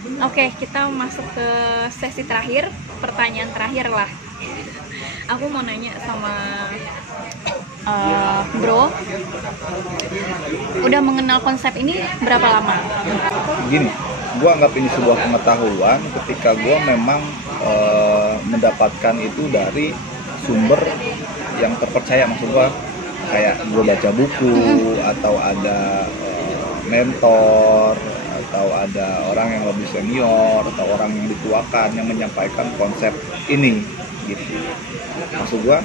Oke, kita masuk ke sesi terakhir, pertanyaan terakhir lah. Aku mau nanya sama Bro, udah mengenal konsep ini berapa lama? Gini, gue anggap ini sebuah pengetahuan ketika gue memang mendapatkan itu dari sumber yang terpercaya. Maksud gue kayak gue baca buku atau ada mentor atau ada orang yang lebih senior atau orang yang dituakan yang menyampaikan konsep ini gitu. Maksud gue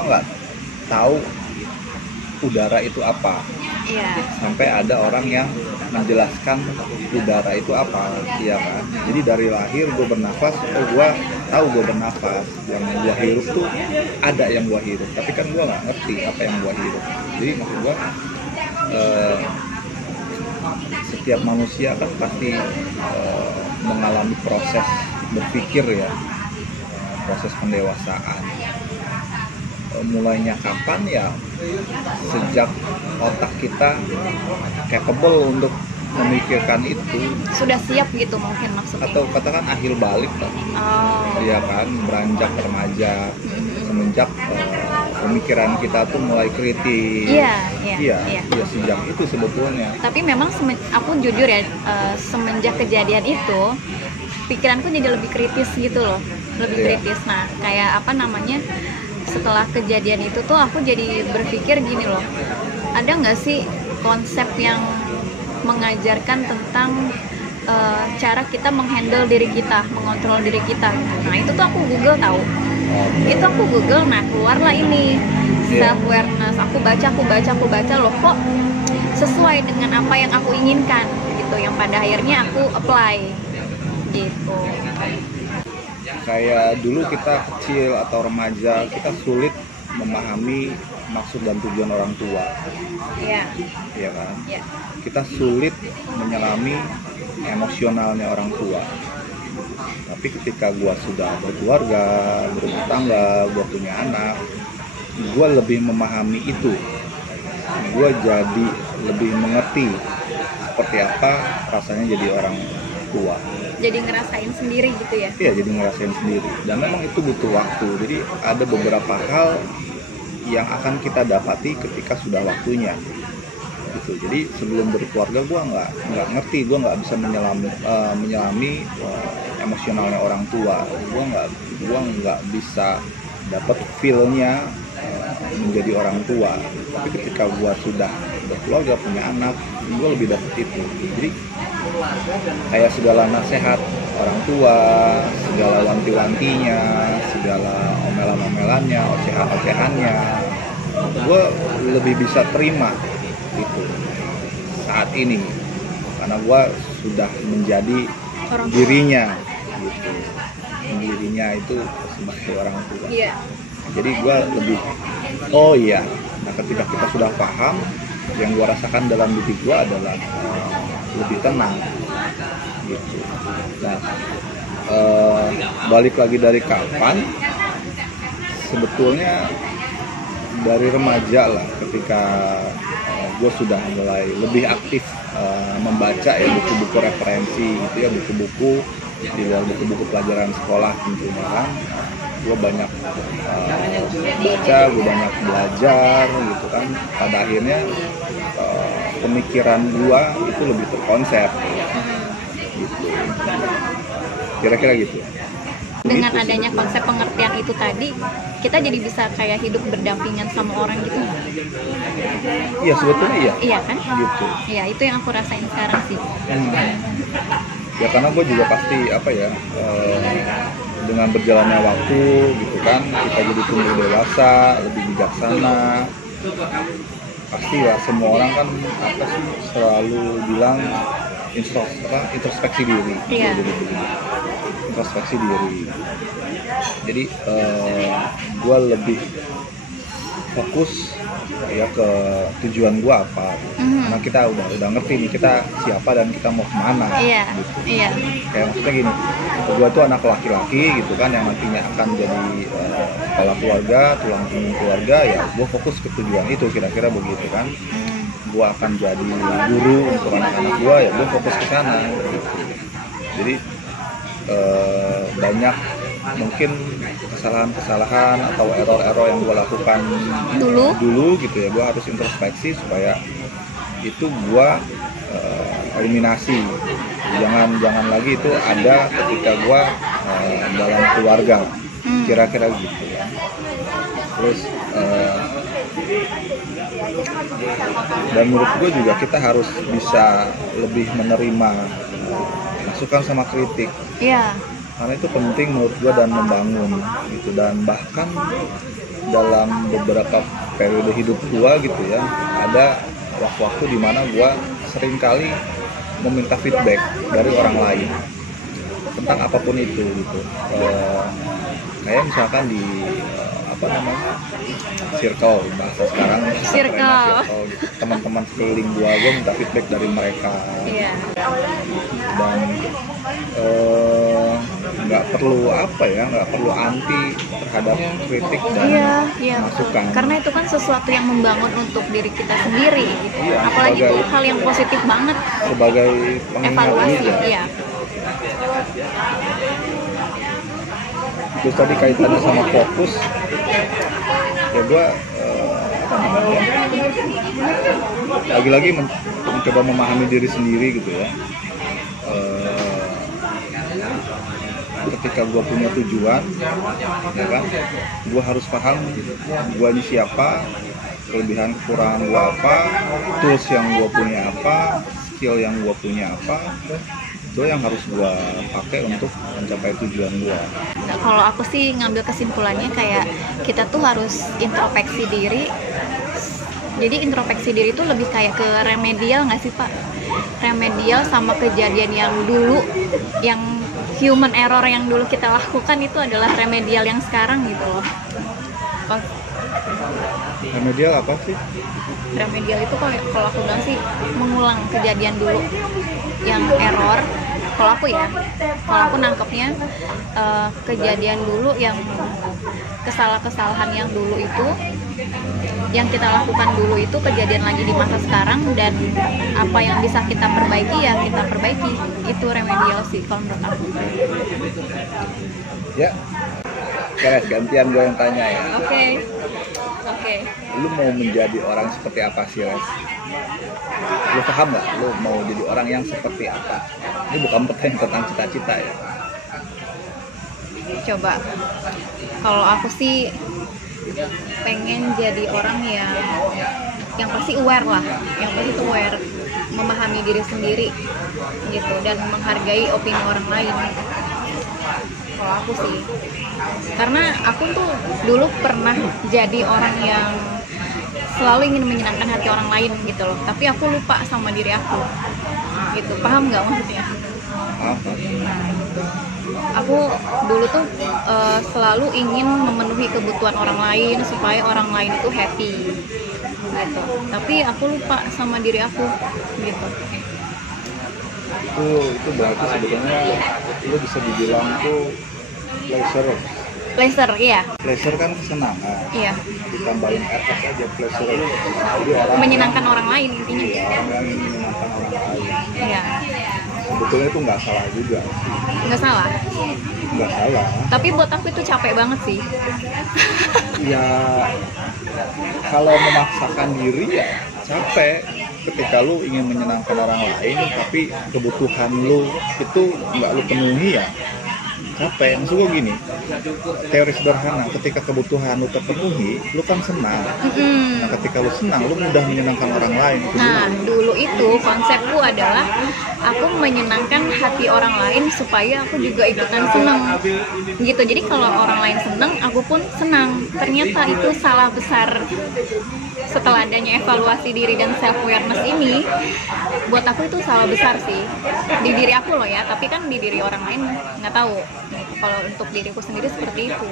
nggak tahu udara itu apa. Iya. Sampai ada orang yang menjelaskan udara itu apa, ya kan? Jadi dari lahir gue bernafas, gue tahu gue bernafas. Yang gue hirup tuh ada yang gue hirup, tapi kan gue nggak ngerti apa yang gue hirup. Jadi maksud gue setiap manusia kan pasti mengalami proses berpikir ya, proses pendewasaan. Mulainya kapan ya? Sejak otak kita capable untuk memikirkan itu. Sudah siap gitu mungkin maksudnya. Atau katakan akhir balik kan. Iya kan, beranjak remaja. Semenjak pemikiran kita tuh mulai kritis. Iya, sejak itu sebetulnya. Tapi memang aku jujur ya, semenjak kejadian itu pikiranku jadi lebih kritis gitu loh, lebih kritis. Nah, kayak apa namanya? Setelah kejadian itu tuh aku jadi berpikir gini loh, ada nggak sih konsep yang mengajarkan tentang cara kita menghandle diri kita, mengontrol diri kita. Nah itu tuh aku Google tahu. Itu aku Google, nah keluarlah ini self awareness. Aku baca loh, kok sesuai dengan apa yang aku inginkan gitu, yang pada akhirnya aku apply gitu. Kayak dulu kita kecil atau remaja, kita sulit memahami maksud dan tujuan orang tua. Iya kan? Kita sulit menyelami emosionalnya orang tua. Tapi ketika gua sudah berkeluarga, berumah tangga, gua punya anak, gua lebih memahami itu. Gua jadi lebih mengerti seperti apa rasanya jadi orang tua. Jadi ngerasain sendiri gitu ya? Iya, jadi ngerasain sendiri. Dan memang itu butuh waktu. Jadi ada beberapa hal yang akan kita dapati ketika sudah waktunya. Gitu. Jadi sebelum berkeluarga gue nggak ngerti, gue nggak bisa menyelami emosionalnya orang tua. Gue nggak bisa dapat feel-nya menjadi orang tua. Tapi ketika gue sudah berkeluarga, punya anak, gue lebih dapat itu. Jadi kayak segala nasihat orang tua, segala wanti-wantinya, segala omelan-omelannya, ocehan-ocehannya, gue lebih bisa terima itu saat ini karena gue sudah menjadi orang dirinya gitu. Dirinya itu sebagai orang tua. Jadi gue lebih nah ketika kita sudah paham, yang gue rasakan dalam diri gue adalah lebih tenang gitu. Nah balik lagi dari kapan, sebetulnya dari remaja lah, ketika gue sudah mulai lebih aktif membaca ya buku-buku referensi gitu ya, buku-buku di luar buku-buku pelajaran sekolah tentunya kan. Gue banyak baca, gue banyak belajar gitu kan. Pada akhirnya pemikiran gue itu lebih terkonsep gitu. Kira-kira gitu. Dengan adanya konsep pengertian itu tadi, kita jadi bisa kayak hidup berdampingan sama orang gitu nggak? Iya, sebetulnya iya. Iya kan? Gitu. Iya, itu yang aku rasain sekarang sih. Ya karena gue juga pasti dengan berjalannya waktu gitu kan, kita jadi tumbuh dewasa, lebih bijaksana. Pasti ya semua orang kan selalu bilang introspeksi diri. Iya. Introspeksi diri. Jadi gue lebih fokus ya ke tujuan gue apa. Karena kita udah ngerti nih kita siapa dan kita mau kemana. Gitu. Kayak maksudnya gini, gue tuh anak laki-laki gitu kan, yang nantinya akan jadi kepala keluarga, tulang punggung keluarga. Ya gue fokus ke tujuan itu, kira-kira begitu kan. gue akan jadi guru untuk anak-anak gue, ya gue fokus ke sana gitu. Jadi banyak mungkin kesalahan-kesalahan atau error-error yang gue lakukan dulu gitu ya, gue harus introspeksi supaya itu gue eliminasi. Jangan lagi itu ada ketika gue dalam keluarga, kira-kira gitu ya. Terus dan menurut gue juga kita harus bisa lebih menerima masukan sama kritik. Karena itu penting menurut gue dan membangun gitu. Dan bahkan dalam beberapa periode hidup gue gitu ya, ada waktu-waktu dimana gue seringkali meminta feedback dari orang lain tentang apapun itu gitu. Kayak misalkan di circle, bahasa sekarang circle gitu. Teman-teman sekeliling gue minta feedback dari mereka. Dan nggak perlu nggak perlu anti terhadap kritik dan masukan, karena itu kan sesuatu yang membangun untuk diri kita sendiri gitu. Apalagi itu hal yang positif banget sebagai evaluasi juga. Terus tadi kaitannya sama fokus, ya gue lagi-lagi mencoba memahami diri sendiri gitu ya. Ketika gue punya tujuan, ya kan, gue harus paham gue ini siapa, kelebihan kekurangan gue apa, tools yang gue punya apa, skill yang gue punya apa, itu yang harus gue pakai untuk mencapai tujuan gue. Nah, kalau aku sih ngambil kesimpulannya kayak kita tuh harus introspeksi diri. Jadi introspeksi diri itu lebih kayak ke remedial nggak sih Pak? Remedial sama kejadian yang dulu, yang human error yang dulu kita lakukan itu adalah remedial yang sekarang gitu loh. Remedial apa sih? Remedial itu kalau aku bilang sih mengulang kejadian dulu yang error. Kalau aku nangkepnya kejadian dulu yang kesalahan yang dulu itu, yang kita lakukan dulu itu kejadian lagi di masa sekarang, dan apa yang bisa kita perbaiki ya kita perbaiki. Itu remedial sih kalau menurut aku. Ya, Keres, gantian gue yang tanya ya. Oke. Lu mau menjadi orang seperti apa sih, Res? Lu paham nggak? Lu mau jadi orang yang seperti apa? Ini bukan pertanyaan tentang cita-cita ya. Coba, kalau aku sih pengen jadi orang yang pasti aware lah, yang pasti aware, memahami diri sendiri gitu, dan menghargai opini orang lain. Kalau aku sih, karena aku tuh dulu pernah jadi orang yang selalu ingin menyenangkan hati orang lain gitu loh, tapi aku lupa sama diri aku gitu. Paham nggak maksudnya? Aku dulu tuh selalu ingin memenuhi kebutuhan orang lain supaya orang lain itu happy gitu, tapi aku lupa sama diri aku gitu. Itu berarti sebetulnya lu bisa dibilang tuh pleasure, iya. Pleasure kan kesenangan. Iya. Ditambahin atas aja pleasure. Jadi orang menyenangkan orang lain intinya. Iya, orang yang menyenangkan orang lain. Iya. Sebetulnya itu nggak salah juga. Nggak salah. Tapi buat aku itu capek banget sih. Ya, kalau memaksakan diri ya capek. Ketika lu ingin menyenangkan orang lain, tapi kebutuhan lu itu nggak lu penuhi ya capek. Maksud gue gini, teori sederhana, ketika kebutuhan lu terpenuhi, lu kan senang. Nah, ketika lu senang, lu mudah menyenangkan orang lain. Dulu itu konsepku adalah aku menyenangkan hati orang lain supaya aku juga ikutan senang gitu. Jadi kalau orang lain senang, aku pun senang. Ternyata itu salah besar. Setelah adanya evaluasi diri dan self awareness ini, buat aku itu salah besar sih. Di diri aku loh ya, tapi kan di diri orang lain nggak tahu. Kalau untuk diriku sendiri seperti itu.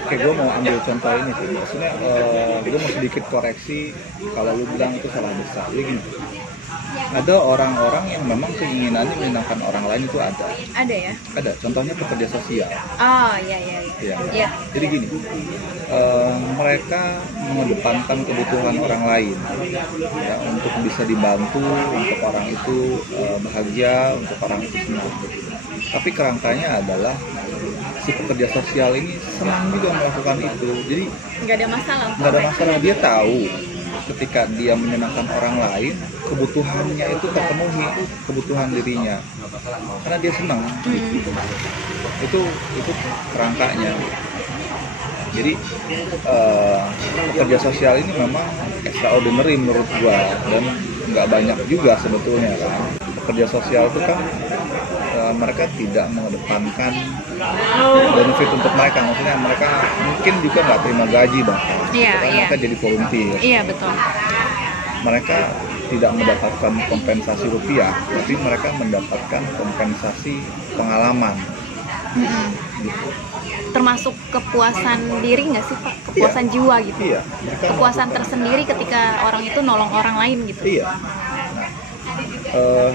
Oke, gue mau ambil contoh ini sih. Maksudnya gue mau sedikit koreksi kalau lu bilang itu salah besar. Jadi gini, ada orang-orang yang memang keinginannya menyenangkan orang lain itu Ada ya? ada contohnya pekerja sosial. Oh iya iya Ya. iya. Jadi gini, mereka mengedepankan kebutuhan orang lain ya, untuk bisa dibantu, untuk orang itu bahagia, untuk orang itu senang. Tapi kerangkanya adalah si pekerja sosial ini senang juga melakukan itu. Jadi Nggak ada masalah. nggak ada masalah, dia tahu ketika dia menyenangkan orang lain, kebutuhannya itu terpenuhi, kebutuhan dirinya, karena dia senang. Itu kerangkanya. Jadi pekerja sosial ini memang extraordinary menurut gua, dan nggak banyak juga sebetulnya kan. Pekerja sosial itu kan mereka tidak mengedepankan benefit untuk mereka, maksudnya mereka mungkin juga nggak terima gaji bahkan. Iya. Mereka jadi volunteer. Iya betul. Mereka tidak mendapatkan kompensasi rupiah, tapi mereka mendapatkan kompensasi pengalaman. Gitu. Termasuk kepuasan diri nggak sih Pak? Kepuasan jiwa gitu. Iya. Kepuasan tersendiri ketika orang itu nolong orang lain gitu. Iya.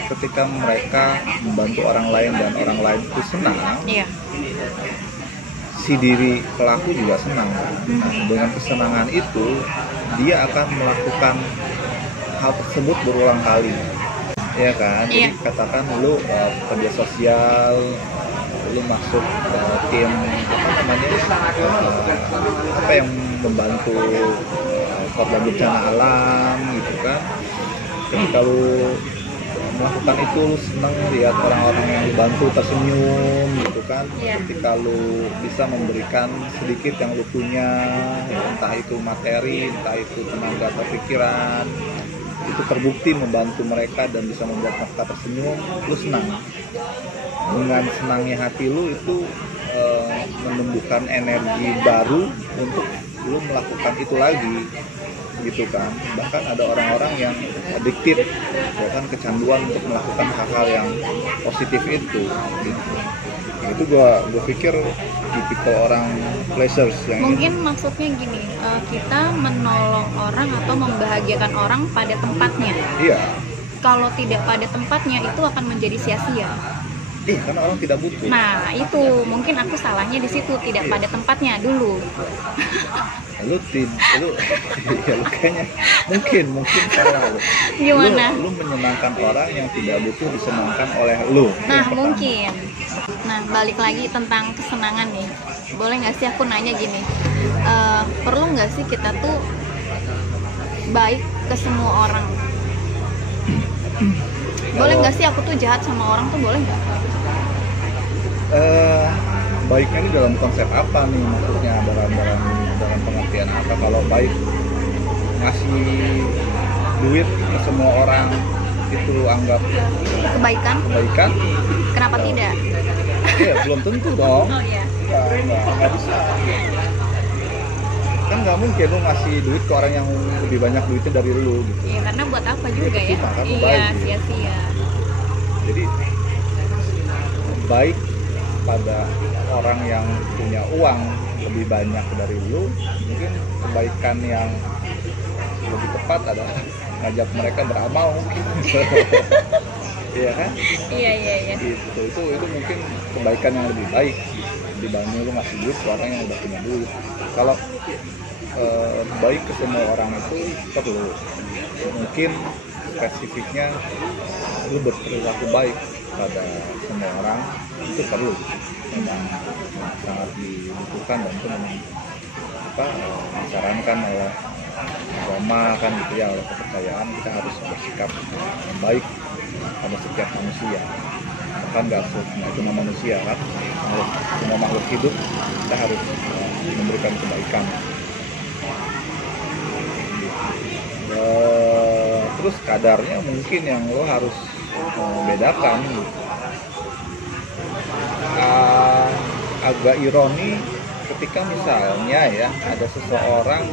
Ketika mereka membantu orang lain dan orang lain itu senang, Iya. si diri pelaku juga senang. Nah, dengan kesenangan itu, dia akan melakukan hal tersebut berulang kali, ya kan? Iya. Jadi katakan lu kerja sosial, lu masuk tim apa namanya, apa yang membantu korban bencana alam, gitu kan? Ketika lu melakukan itu, lu senang lihat orang-orang yang dibantu tersenyum, gitu kan? Iya. Ketika lu bisa memberikan sedikit yang lu punya, entah itu materi, entah itu tenaga atau pikiran, itu terbukti membantu mereka dan bisa membuat mereka tersenyum, lu senang. Dengan senangnya hati lu itu menumbuhkan energi baru untuk lu melakukan itu lagi, gitu kan. Bahkan ada orang-orang yang addicted, ya kan, kecanduan untuk melakukan hal-hal yang positif itu, gitu. Itu gua pikir tipikal orang pleasures yang Mungkin maksudnya gini, kita menolong orang atau membahagiakan orang pada tempatnya. iya. Kalau tidak pada tempatnya itu akan menjadi sia-sia. Karena orang tidak butuh. Nah itu mungkin aku salahnya di situ, tidak pada tempatnya dulu. lu ya lu kayaknya mungkin salah lu. Gimana? Lu menyenangkan orang yang tidak butuh disenangkan oleh lu. Nah mungkin. Nah balik lagi tentang kesenangan nih. Boleh nggak sih aku nanya gini? Perlu nggak sih kita tuh baik ke semua orang? Boleh nggak sih aku tuh jahat sama orang tuh, boleh nggak? Baiknya ini dalam konsep apa nih, maksudnya dalam pengertian apa? Kalau baik ngasih duit ke semua orang itu lu anggap Kebaikan? Kenapa tidak? Ya belum tentu dong. Oh iya. Nggak bisa. Kan nggak mungkin lu ngasih duit ke orang yang lebih banyak duitnya dari lu gitu. Iya, karena buat apa juga ya? Cuma, kan Iya, baik. sia-sia. Jadi baik pada orang yang punya uang lebih banyak dari lu, mungkin kebaikan yang lebih tepat adalah ngajak mereka beramal mungkin. Iya kan? Iya. Itu mungkin kebaikan yang lebih baik dibanding lu ngasih duit ke orang yang udah punya duit. Kalau baik ke semua orang itu perlu, mungkin spesifiknya lu berperilaku baik pada semua orang itu perlu, memang sangat dibutuhkan, dan itu memang disarankan oleh agama kan, gitu ya, oleh kepercayaan kita harus bersikap baik pada setiap manusia, bahkan nggak cuma manusia kan, semua makhluk hidup kita harus memberikan kebaikan. Terus kadarnya mungkin yang lo harus bedakan. Agak ironi ketika misalnya ya ada seseorang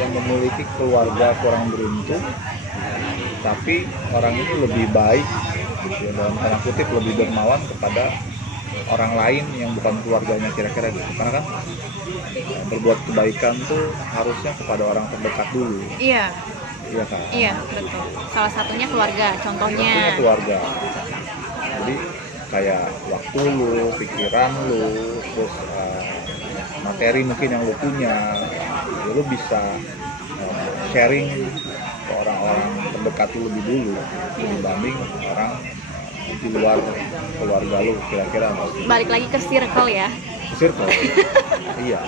yang memiliki keluarga kurang beruntung, tapi orang ini lebih baik, gitu, dalam tanda kutip lebih dermawan kepada orang lain yang bukan keluarganya, kira-kira gitu. Karena kan berbuat kebaikan tuh harusnya kepada orang terdekat dulu. Iya. Iya kan? Iya, betul. Salah satunya keluarga, contohnya. Punya keluarga. Jadi kayak waktu lu, pikiran lu, terus materi mungkin yang lu punya, ya lu bisa sharing ke orang-orang terdekat lu lebih dulu dibanding orang di luar keluarga lu, kira-kira. Balik lagi ke circle ya. Circle. Iya.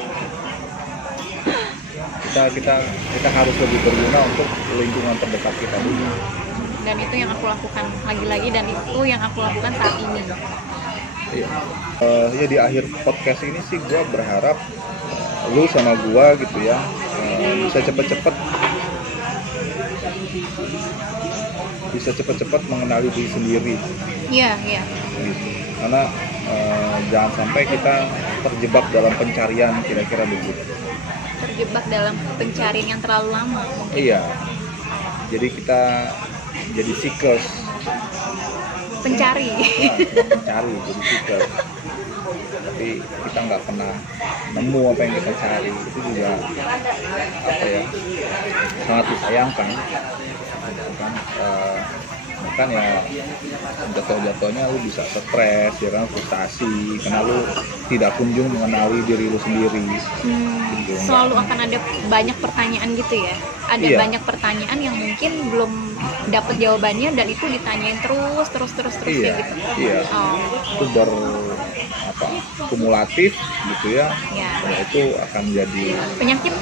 Kita harus lebih berguna untuk lingkungan terdekat kita dulu. Dan itu yang aku lakukan lagi-lagi, dan itu yang aku lakukan saat ini. Iya. Ya di akhir podcast ini sih gue berharap lu sama gue gitu ya bisa cepet-cepet mengenali diri sendiri. Iya, iya. Karena jangan sampai kita terjebak dalam pencarian, kira-kira begitu. Terjebak dalam pencarian yang terlalu lama mungkin. Iya. Jadi kita jadi seekers. Pencari. Pencari, jadi seekers. Tapi kita nggak pernah nemu apa yang kita cari. Itu juga apa ya, sangat disayangkan. Kan ya jatuh-jatuhnya lu bisa stres, ya kan, frustasi karena lu tidak kunjung mengenali diri lu sendiri. Gitu. Selalu akan ada banyak pertanyaan gitu ya. Ada Iya. banyak pertanyaan yang mungkin belum dapat jawabannya, dan itu ditanyain terus Iya, kayak gitu. iya. Oh, Itu kumulatif gitu ya. ya. Dan itu akan jadi Penyakit.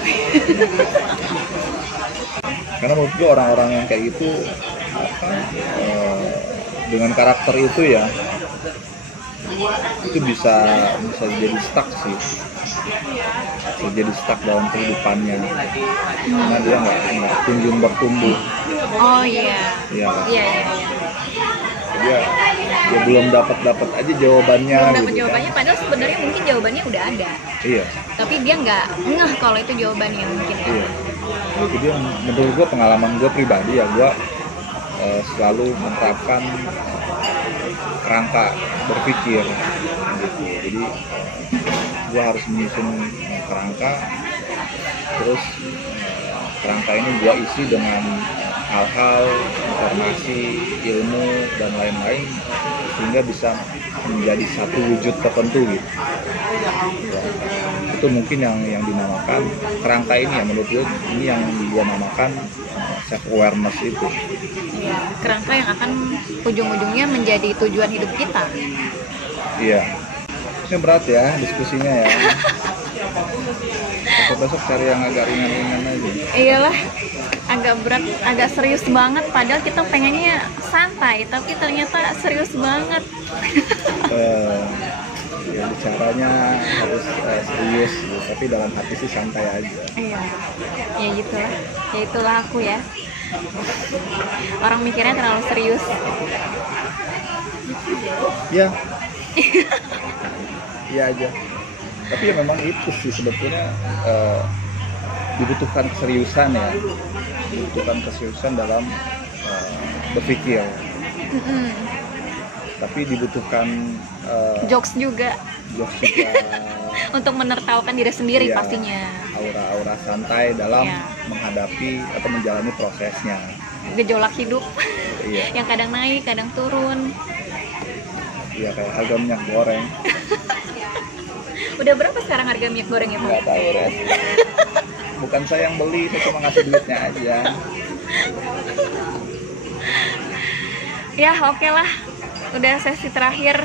karena menurut gue orang-orang yang kayak gitu dengan karakter itu ya, itu bisa jadi stuck sih, bisa jadi stuck dalam kehidupannya karena dia nggak kunjung bertumbuh. Oh iya. Iya kan? Iya. Dia belum dapat aja jawabannya. Belum dapat gitu jawabannya, kan. padahal sebenarnya mungkin jawabannya udah ada. Iya. Tapi dia nggak ngeh kalau itu jawabannya mungkin. Iya. Itu dia, menurut gue, pengalaman gue pribadi ya, gue selalu menerapkan kerangka berpikir gitu. Jadi gue harus menyusun kerangka, terus kerangka ini gue isi dengan hal-hal, informasi, ilmu dan lain-lain sehingga bisa menjadi satu wujud tertentu gitu. Itu mungkin yang dinamakan kerangka ini ya, menurut gue ini yang gue namakan self awareness itu. Iya, kerangka yang akan ujung-ujungnya menjadi tujuan hidup kita. Iya. Ini berat ya diskusinya ya. Besok cari yang agak ringan-ringan aja. Iyalah, agak berat, agak serius banget. Padahal kita pengennya santai, tapi ternyata serius banget. Ya bicaranya harus serius, tapi dalam hati sih santai aja. Iya, ya itulah aku ya. Orang mikirnya terlalu serius. Ya. Iya aja. Tapi ya memang itu sih sebetulnya dibutuhkan keseriusan ya, dibutuhkan keseriusan dalam berpikir. Tapi dibutuhkan Jokes juga. jokes juga. Untuk menertawakan diri sendiri Iya, pastinya. Aura-aura santai dalam Iya. menghadapi atau menjalani prosesnya. Gejolak hidup. Iya. Yang kadang naik, kadang turun. Iya, kayak harga minyak goreng. Udah berapa sekarang harga minyak goreng itu? Nggak tahu, Res. Bukan saya yang beli, saya cuma ngasih duitnya aja. Ya, oke lah. Udah sesi terakhir.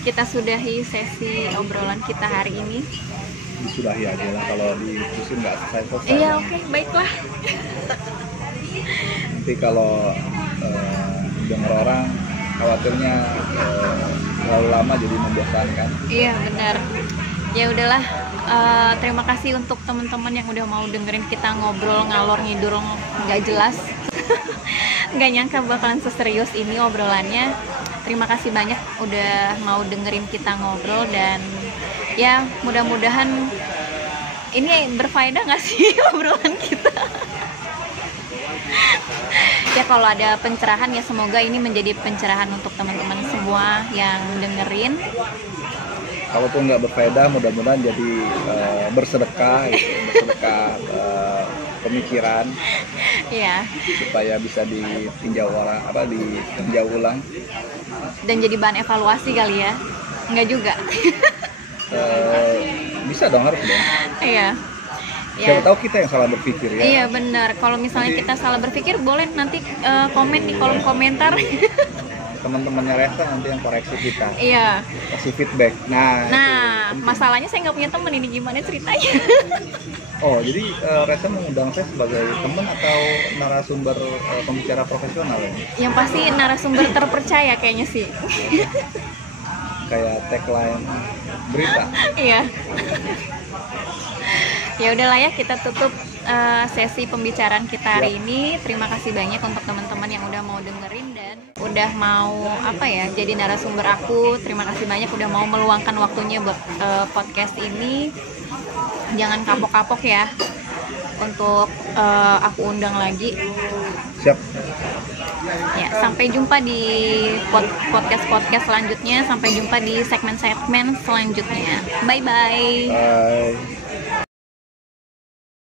Kita sudahi sesi obrolan kita hari ini. Disudahi aja lah, kalau diterusin nggak selesai. Iya, oke, baiklah. Nanti kalau denger orang, khawatirnya terlalu lama jadi membosankan. Iya, benar. Ya udahlah. Terima kasih untuk teman-teman yang udah mau dengerin kita ngobrol ngalor ngidul nggak jelas. Nggak nyangka bakalan seserius ini obrolannya. Terima kasih banyak udah mau dengerin kita ngobrol, dan ya mudah-mudahan ini berfaedah nggak sih obrolan kita. Ya kalau ada pencerahan ya semoga ini menjadi pencerahan untuk teman-teman semua yang dengerin. Kalaupun nggak berfaedah, mudah-mudahan jadi bersedekah, gitu. Bersedekah pemikiran Iya. supaya bisa ditinjau ulang. Dan jadi bahan evaluasi kali ya? Enggak juga. Bisa dong, harus dong. Iya. Siapa tahu kita yang salah berpikir ya. Iya benar. Kalau misalnya kita salah berpikir, boleh nanti komen di kolom komentar. Teman-temannya Resa nanti yang koreksi kita. Iya. Kasih feedback. Nah, itu masalahnya saya nggak punya teman, ini gimana ceritanya? Oh, jadi Resa mengundang saya sebagai teman atau narasumber pembicara profesional ya? Yang pasti narasumber terpercaya kayaknya sih. Kayak tagline berita. Iya. Ya udahlah ya, kita tutup sesi pembicaraan kita hari ini. Terima kasih banyak untuk teman-teman yang udah mau dengerin dan udah mau jadi narasumber aku. Terima kasih banyak udah mau meluangkan waktunya buat podcast ini. Jangan kapok-kapok ya untuk aku undang lagi. Siap. Ya, sampai jumpa di podcast selanjutnya. Sampai jumpa di segmen-segmen selanjutnya. Bye-bye. Bye.